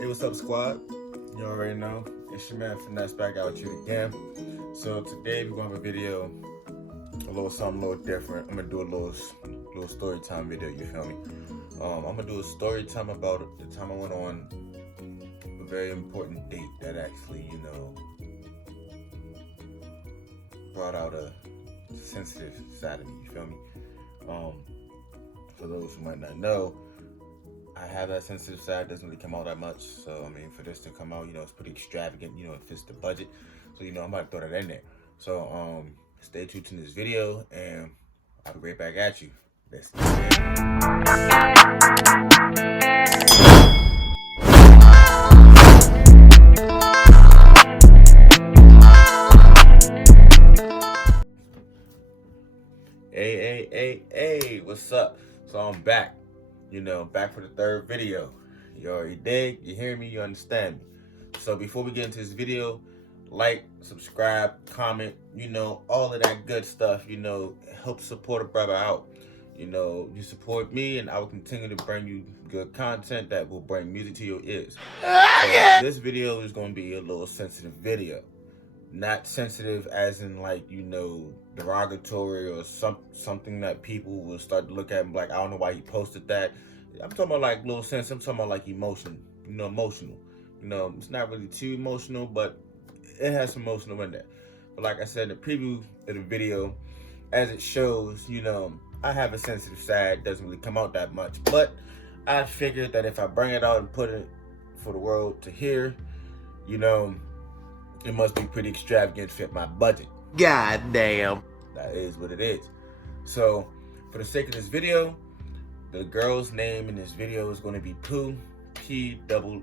Hey, what's up, squad? You already know. It's your man Finezze back out with you again. So today we're gonna have a video, a little something a little different. I'm gonna do a little story time video. You feel me? I'm gonna do a story time about the time I went on a very important date that actually, brought out a sensitive side of me. You feel me? For those who might not know, I have that sensitive side. Doesn't really come out that much. So, I mean, for this to come out, it's pretty extravagant, it fits the budget. So, I'm about to throw that in there. So, stay tuned to this video, and I'll be right back at you. Let's get it. Hey, what's up? So, I'm back. Back for the third video. You already dig, you hear me, you understand me. So before we get into this video, like, subscribe, comment, all of that good stuff, help support a brother out. You support me and I will continue to bring you good content that will bring music to your ears. So this video is going to be a little sensitive video. Not sensitive as in derogatory or something that people will start to look at and be like, I don't know why he posted that. I'm talking about like little sense. I'm talking about like emotional. It's not really too emotional, but it has some emotional in there. But like I said in the preview of the video, as it shows, I have a sensitive side. It doesn't really come out that much, but I figured that if I bring it out and put it for the world to hear, it must be pretty extravagant, fit my budget. God damn. That is what it is. So, for the sake of this video, the girl's name in this video is going to be Pooh, P-O-O-H.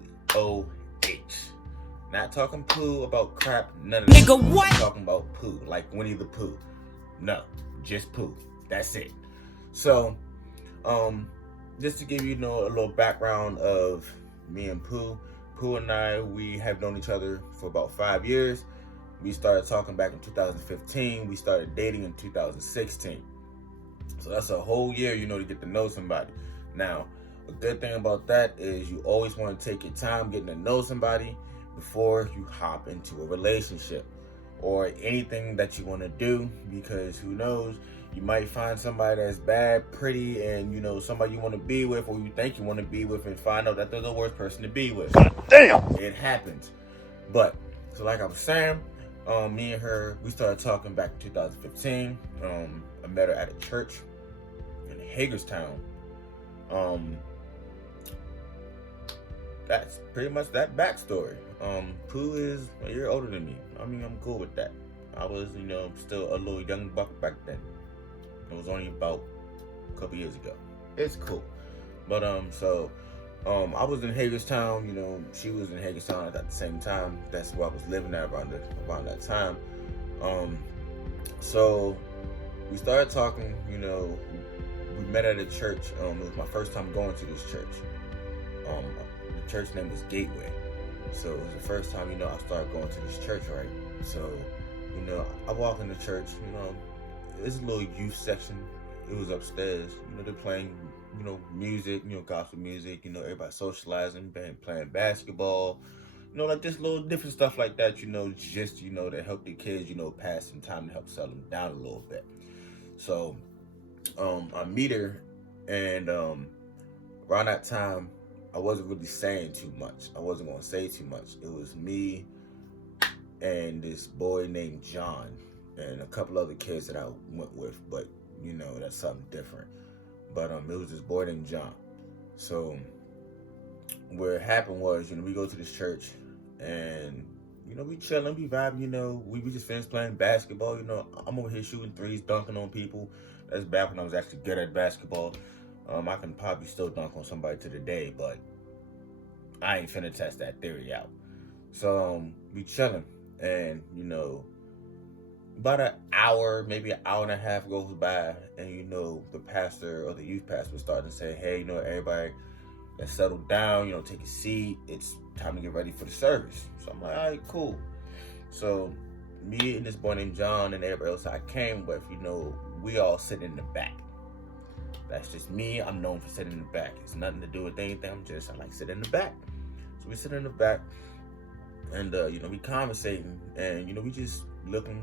Not talking poo about crap, none of that. Nigga, what? I'm talking about Pooh, like Winnie the Pooh. No, just Pooh. That's it. So, just to give you, a little background of me and Pooh. Pooh and I, we have known each other for about 5 years. We started talking back in 2015. We started dating in 2016. So that's a whole year, to get to know somebody. Now, a good thing about that is you always want to take your time getting to know somebody before you hop into a relationship or anything that you want to do, because who knows, you might find somebody that's bad, pretty, and somebody you want to be with, or you think you want to be with, and find out that they're the worst person to be with. Damn. It happens. But so like I was saying, me and her, we started talking back in 2015. I met her at a church in Hagerstown. That's pretty much that backstory. Pooh is a year older than me. I mean, I'm cool with that. I was, still a little young buck back then. It was only about a couple years ago. It's cool. But, I was in Hagerstown, she was in Hagerstown at the same time. That's where I was living at around that time. So we started talking, we met at a church. It was my first time going to this church. The church name was Gateway. So it was the first time, I started going to this church, right? So, I walk in the church, there's a little youth section. It was upstairs. They're playing, music, gospel music, everybody socializing, playing basketball, like this little different stuff like that, just, to help the kids, pass some time to help settle them down a little bit. So, I meet her, and around that time, I wasn't really saying too much. I wasn't going to say too much. It was me and this boy named John and a couple other kids that I went with, but that's something different. But it was this boy named John. So what happened was, we go to this church and we chilling, we vibing, we just finished playing basketball. I'm over here shooting threes, dunking on people. That's back when I was actually good at basketball. I can probably still dunk on somebody to the day, but I ain't finna test that theory out. So we chilling, and about an hour, maybe an hour and a half goes by, and the pastor or the youth pastor started to say, hey, everybody, let's settle down, take a seat. It's time to get ready for the service. So I'm like, all right, cool. So me and this boy named John and everybody else I came with, we all sit in the back. That's just me. I'm known for sitting in the back. It's nothing to do with anything. I like sitting in the back. So So we sit in the back, and we conversating, and we just looking,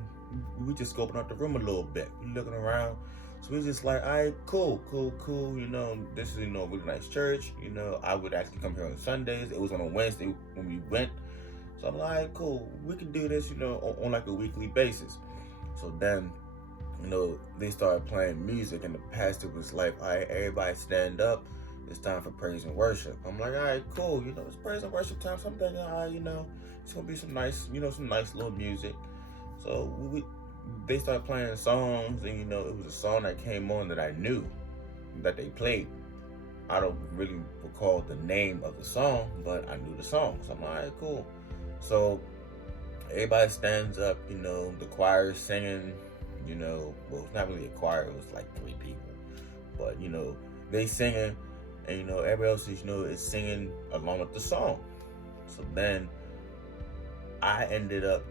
we just scoping out the room a little bit. We looking around. So we just like, all right, cool. This is, a really nice church. I would actually come here on Sundays. It was on a Wednesday when we went. So I'm like, cool, we can do this, on like a weekly basis. So then, they started playing music, and the pastor was like, all right, everybody stand up. It's time for praise and worship. I'm like, all right, cool. It's praise and worship time. So I'm thinking, all right, it's gonna be some nice little music. So they started playing songs, and it was a song that came on that I knew that they played. I don't really recall the name of the song, but I knew the song. So I'm like, all right, cool. So everybody stands up, the choir is singing, well, it's not really a choir, it was like 3 people. But, they singing, and, everybody else is singing along with the song. So then I ended up,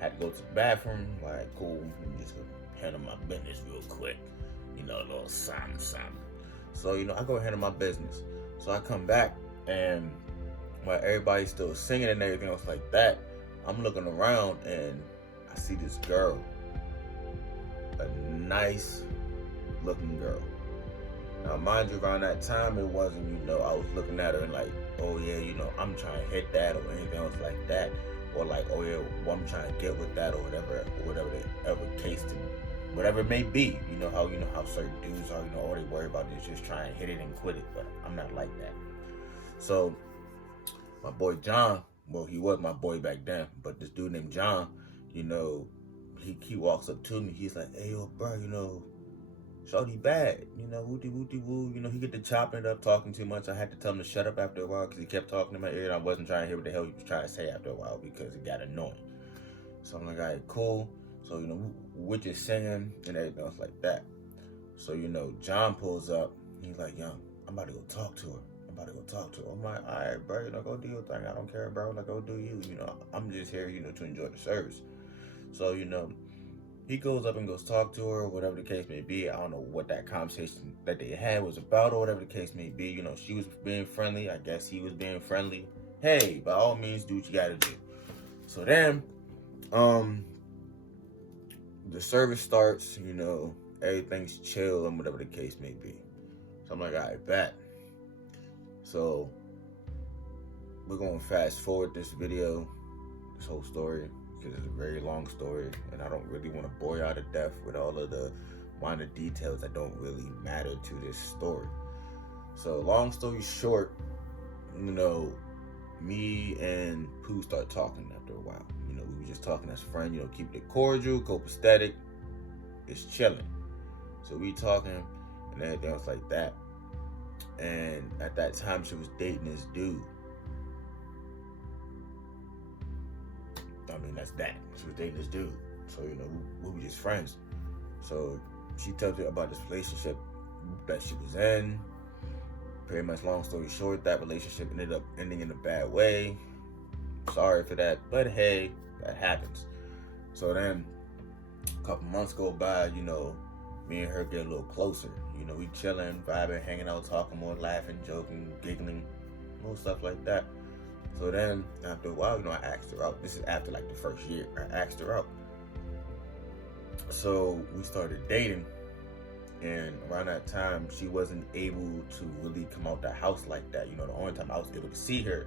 had to go to the bathroom, like, cool, let me just go handle my business real quick, a little something. So, I go handle my business. So I come back, and while everybody's still singing and everything else like that, I'm looking around, and I see this girl, a nice looking girl. Now, mind you, around that time, it wasn't, I was looking at her and like, oh yeah, I'm trying to hit that or anything else like that. Or like, oh yeah, well, I'm trying to get with that or whatever whatever it may be. How certain dudes are, all they worry about is just trying to hit it and quit it. But I'm not like that. So my boy John, well, he was my boy back then, but this dude named John, he walks up to me. He's like, hey, yo, bro, shorty bad, wooty woo. He get to chopping it up, talking too much. I had to tell him to shut up after a while because he kept talking in my ear, and I wasn't trying to hear what the hell he was trying to say after a while because it got annoying. So I'm like, all right, cool. So, we're just singing and everything else like that. So, John pulls up. He's like, yo, I'm about to go talk to her. I'm like, all right, bro, go do your thing. I don't care, bro. Like, go do you. I'm just here, to enjoy the service. So, he goes up and goes talk to her, whatever the case may be. I don't know what that conversation that they had was about or whatever the case may be. She was being friendly. I guess he was being friendly. Hey, by all means, do what you gotta do. So then, the service starts, everything's chill and whatever the case may be. So I'm like, all right, bet. So we're going to fast forward this whole story, because it's a very long story, and I don't really want to bore y'all to death with all of the minor details that don't really matter to this story. So long story short, me and Pooh start talking after a while. We were just talking as friends, keep it cordial, copacetic, it's chilling. So we talking and everything else like that. And at that time, she was dating this dude. I mean, that's that. She was dating this dude. So, we were just friends. So she tells me about this relationship that she was in. Pretty much long story short, that relationship ended up ending in a bad way. Sorry for that, but hey, that happens. So then a couple months go by, me and her get a little closer. We chilling, vibing, hanging out, talking more, laughing, joking, giggling, more stuff like that. So then after a while, I asked her out. This is after like the first year. I asked her out. So we started dating, and around that time, she wasn't able to really come out the house like that. The only time I was able to see her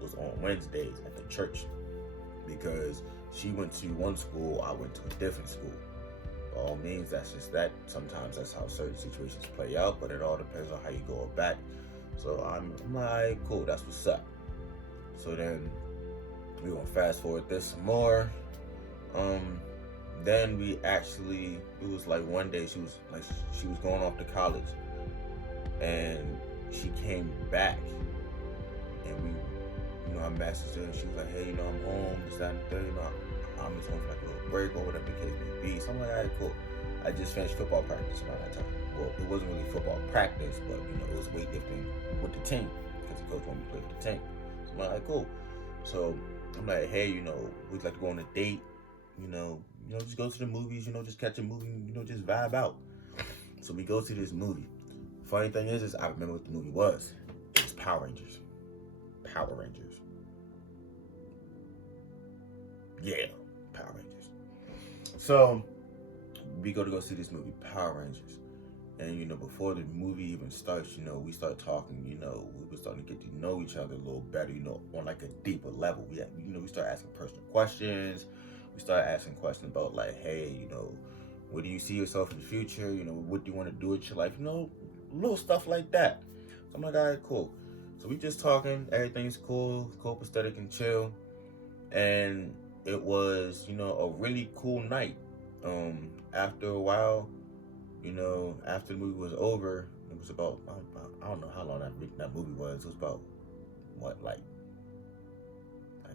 was on Wednesdays at the church, because she went to one school, I went to a different school. By all means, that's just that. Sometimes that's how certain situations play out, but it all depends on how you go about it. So I'm like, cool, that's what's up. So then we're gonna fast forward this some more. Then it was like one day she was going off to college, and she came back, and we, I messaged her, and she was like, hey, I'm home, this, that, and the third, I'm just home for like a little break or whatever the case may be. So I'm like, all right, cool. I just finished football practice around that time. Well, it wasn't really football practice, but it was weightlifting with the team, because the coach wanted me to play with the team. So I'm like, all right, cool. So I'm like, hey, we'd like to go on a date, just go to the movies, just catch a movie, just vibe out. So we go to this movie. Funny thing is I remember what the movie was. It was Power Rangers. Power Rangers. Yeah, Power Rangers. So we go see this movie, Power Rangers. And before the movie even starts, we start talking. We were starting to get to know each other a little better. On like a deeper level. We start asking personal questions. We start asking questions about like, hey, where do you see yourself in the future? What do you want to do with your life? Little stuff like that. So I'm like, all right, cool. So we just talking. Everything's cool, copacetic and chill. And it was, a really cool night. After a while. After the movie was over, it was about, I don't know how long that movie was. It was about, I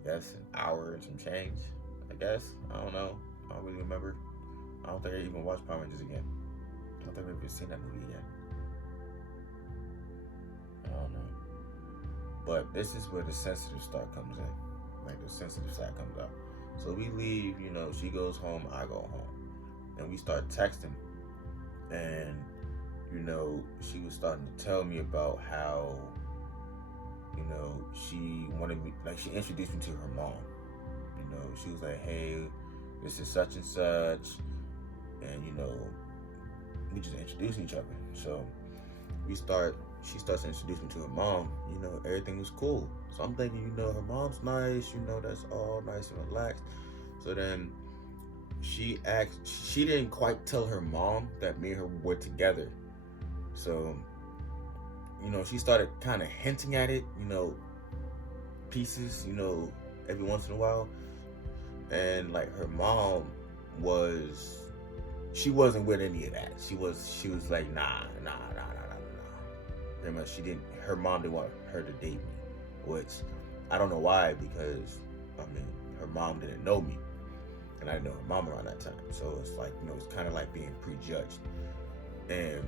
guess an hour and some change, I guess. I don't know. I don't really remember. I don't think I even watched Power Rangers again. I don't think I've ever seen that movie again. I don't know. But this is where the sensitive start comes in. Like the sensitive side comes out. So we leave, she goes home, I go home. And we start texting. And she was starting to tell me about how she wanted me, like she introduced me to her mom. She was like, hey, this is such and such, and we just introducing each other. So she starts to introduce me to her mom. Everything was cool. So I'm thinking, her mom's nice, that's all nice and relaxed. So then she didn't quite tell her mom that me and her were together. So, she started kind of hinting at it, pieces, every once in a while. And like her mom she wasn't with any of that. She was like, nah. Pretty much her mom didn't want her to date me, which I don't know why, because her mom didn't know me. And I didn't know her mom around that time. So it's like, it's kind of like being prejudged. And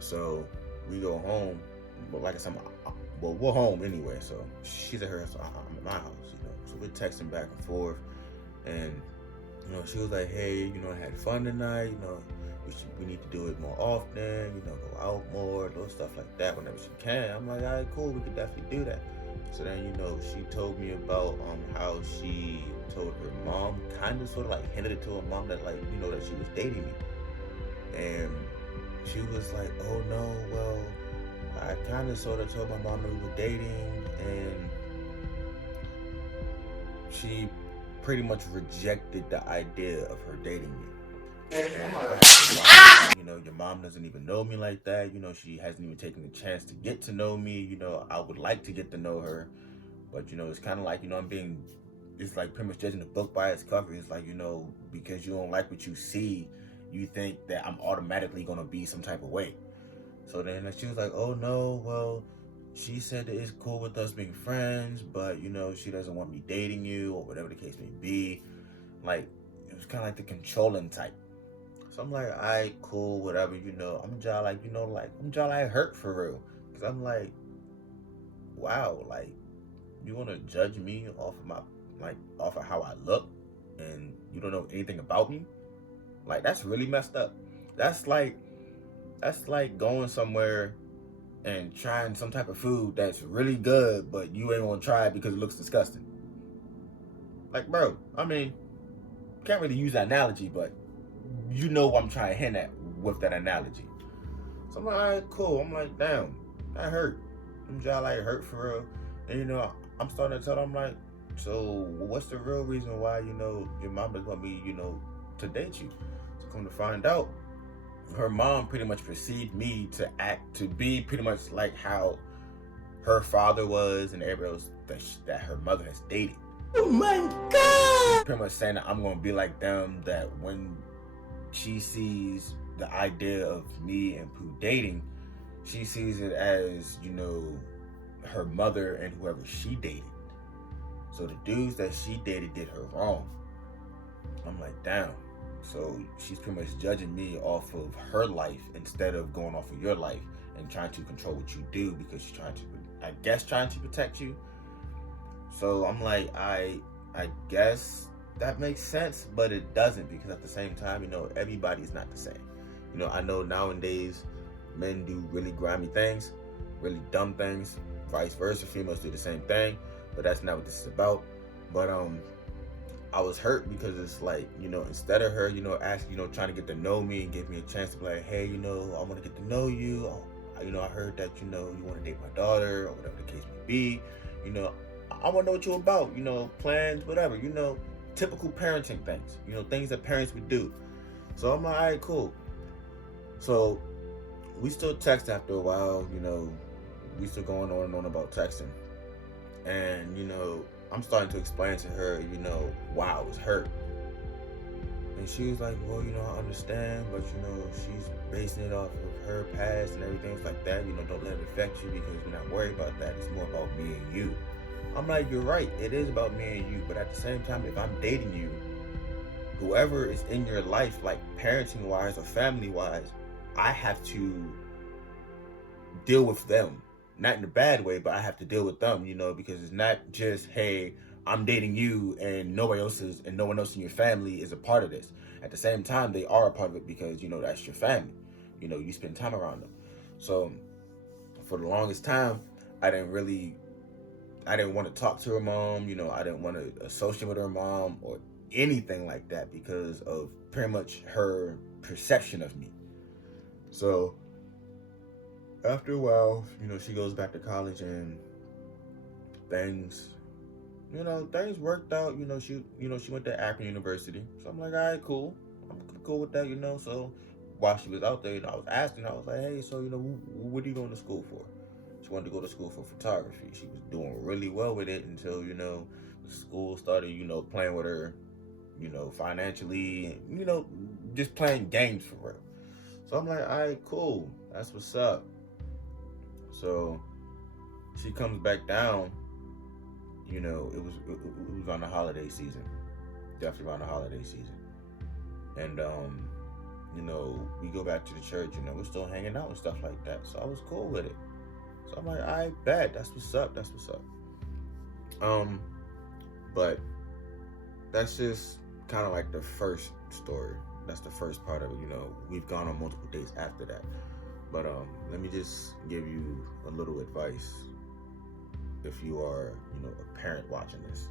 so we go home, but like I said, we're home anyway. So she's at her house, I'm at my house, So we're texting back and forth. And, she was like, hey, I had fun tonight, we need to do it more often, go out more, little stuff like that whenever she can. I'm like, all right, cool, we could definitely do that. So then, she told me about how she told her mom, kind of sort of like hinted it to her mom that like, that she was dating me. And she was like, oh no, well, I kind of sort of told my mom that we were dating, and she pretty much rejected the idea of her dating me. And your mom doesn't even know me like that. She hasn't even taken the chance to get to know me. I would like to get to know her. But, it's kind of like, it's like pretty much judging the book by its cover. It's like, because you don't like what you see, you think that I'm automatically going to be some type of way. So then she was like, oh no, well, she said that it's cool with us being friends, but, she doesn't want me dating you or whatever the case may be. Like, it was kind of like the controlling type. So I'm like, all right, cool, whatever, I'm just like, I'm just like hurt for real. Because I'm like, wow, like, you want to judge me off of how I look, and you don't know anything about me? Like, that's really messed up. That's like going somewhere and trying some type of food that's really good, but you ain't gonna try it because it looks disgusting. Like, bro, can't really use that analogy, but you know what I'm trying to hint at with that analogy. So I'm like, all right, cool. I'm like, damn, that hurt. I'm just like hurt for real. And I'm starting to tell them, I'm like, so what's the real reason why, your mom doesn't want me, to date you? So come to find out, her mom pretty much perceived me to be pretty much like how her father was and everybody else that her mother has dated. Oh my God! Pretty much saying that I'm going to be like them, that when she sees the idea of me and Pooh dating, she sees it as, her mother and whoever she dated. So the dudes that she dated did her wrong. I'm like, damn. So she's pretty much judging me off of her life instead of going off of your life and trying to control what you do because she's trying to protect you. So I'm like, I guess that makes sense, but it doesn't, because at the same time, everybody's not the same. I know nowadays men do really grimy things, really dumb things, vice versa. Females do the same thing, but that's not what this is about. But I was hurt because it's like, instead of her, asking, trying to get to know me and give me a chance to be like, hey, I want to get to know you. I heard that, you want to date my daughter or whatever the case may be. I want to know what you're about, plans, whatever, typical parenting things, things that parents would do. So I'm like, all right, cool. So we still text after a while, we still going on and on about texting. And, I'm starting to explain to her, why I was hurt. And she was like, well, I understand, but, she's basing it off of her past and everything like that. Don't let it affect you because we're not worried about that. It's more about me and you. I'm like, you're right. It is about me and you. But at the same time, if I'm dating you, whoever is in your life, like parenting-wise or family-wise, I have to deal with them. Not in a bad way, but I have to deal with them, because it's not just, hey, I'm dating you and no one else in your family is a part of this. At the same time, they are a part of it because, that's your family. You spend time around them. So for the longest time, I didn't want to talk to her mom. I didn't want to associate with her mom or anything like that because of pretty much her perception of me. So after a while, she goes back to college and things worked out. She went to Akron University. So I'm like, all right, cool. I'm cool with that, So while she was out there, I was asking her, I was like, hey, so, what are you going to school for? She wanted to go to school for photography. She was doing really well with it until, the school started, playing with her, financially, and, just playing games for real. So I'm like, all right, cool. That's what's up. So she comes back down, it was on the holiday season, definitely around the holiday season. And, we go back to the church, we're still hanging out and stuff like that. So I was cool with it. So I'm like, I bet that's what's up. But that's just kind of like the first story. That's the first part of it. We've gone on multiple dates after that. But let me just give you a little advice. If you are, a parent watching this,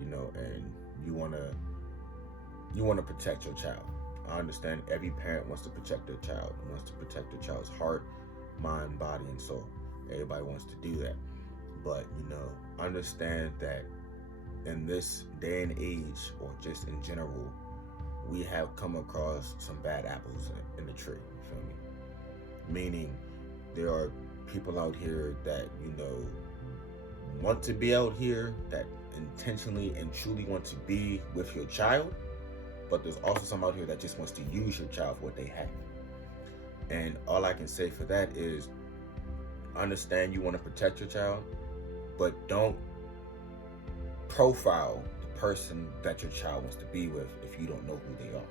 and you wanna protect your child. I understand every parent wants to protect their child, wants to protect their child's heart, mind, body, and soul. Everybody wants to do that. But, understand that in this day and age, or just in general, we have come across some bad apples in the tree, you feel me? Meaning, there are people out here that, want to be out here, that intentionally and truly want to be with your child, but there's also some out here that just wants to use your child for what they have. And all I can say for that is, understand you want to protect your child, but don't profile the person that your child wants to be with if you don't know who they are.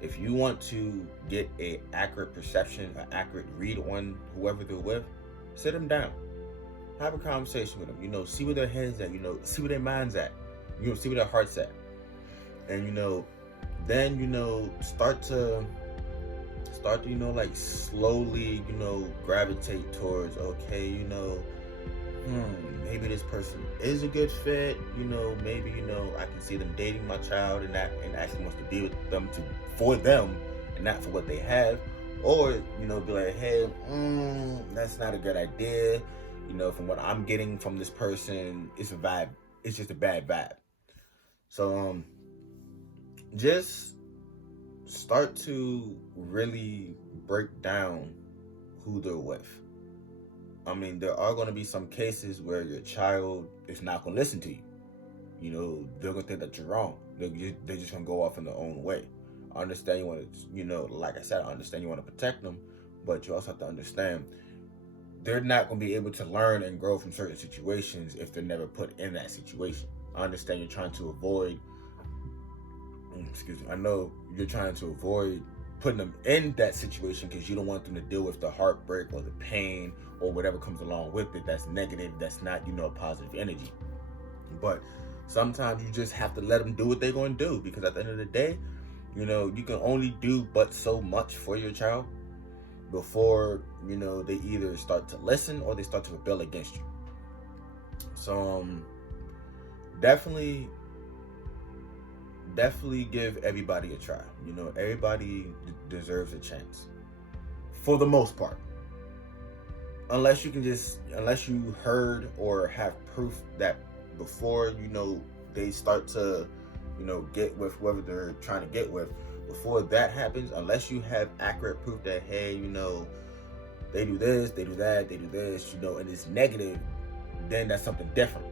If you want to get an accurate perception, an accurate read on whoever they're with, sit them down. Have a conversation with them, see where their head's at, see where their mind's at, see where their heart's at. And, then, start to, like slowly, gravitate towards, okay, maybe this person is a good fit, maybe, I can see them dating my child and actually wants to be with them for them and not for what they have. Or, be like, hey, that's not a good idea. From what I'm getting from this person, it's a vibe. It's just a bad vibe. So, just start to really break down who they're with. I mean, there are going to be some cases where your child is not going to listen to you. They're going to think that you're wrong. They're just going to go off in their own way. I understand you want to, like I said, I understand you want to protect them, but you also have to understand they're not going to be able to learn and grow from certain situations if they're never put in that situation. I understand you're trying to avoid, I know you're trying to avoid putting them in that situation because you don't want them to deal with the heartbreak or the pain or whatever comes along with it that's negative, that's not, a positive energy. But sometimes you just have to let them do what they're going to do, because at the end of the day, you can only do but so much for your child. before, they either start to listen or they start to rebel against you. So definitely give everybody a try. Everybody deserves a chance, for the most part. Unless you heard or have proof that before, they start to, get with whoever they're trying to get with. Before that happens, unless you have accurate proof that, hey, they do this, they do that, they do this, and it's negative, then that's something different.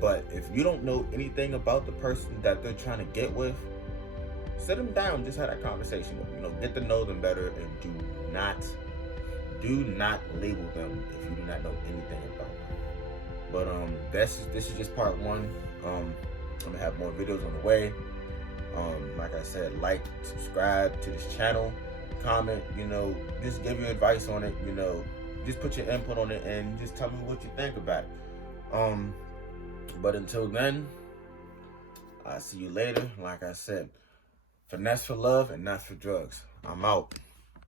But if you don't know anything about the person that they're trying to get with, sit them down, just have that conversation with them. Get to know them better, and do not label them if you do not know anything about them. But this is just part one. I'm gonna have more videos on the way. Like I said, like, subscribe to this channel, comment, just give your advice on it, just put your input on it, and just tell me what you think about it. But until then, I'll see you later. Like I said, finesse for love and not for drugs. I'm out.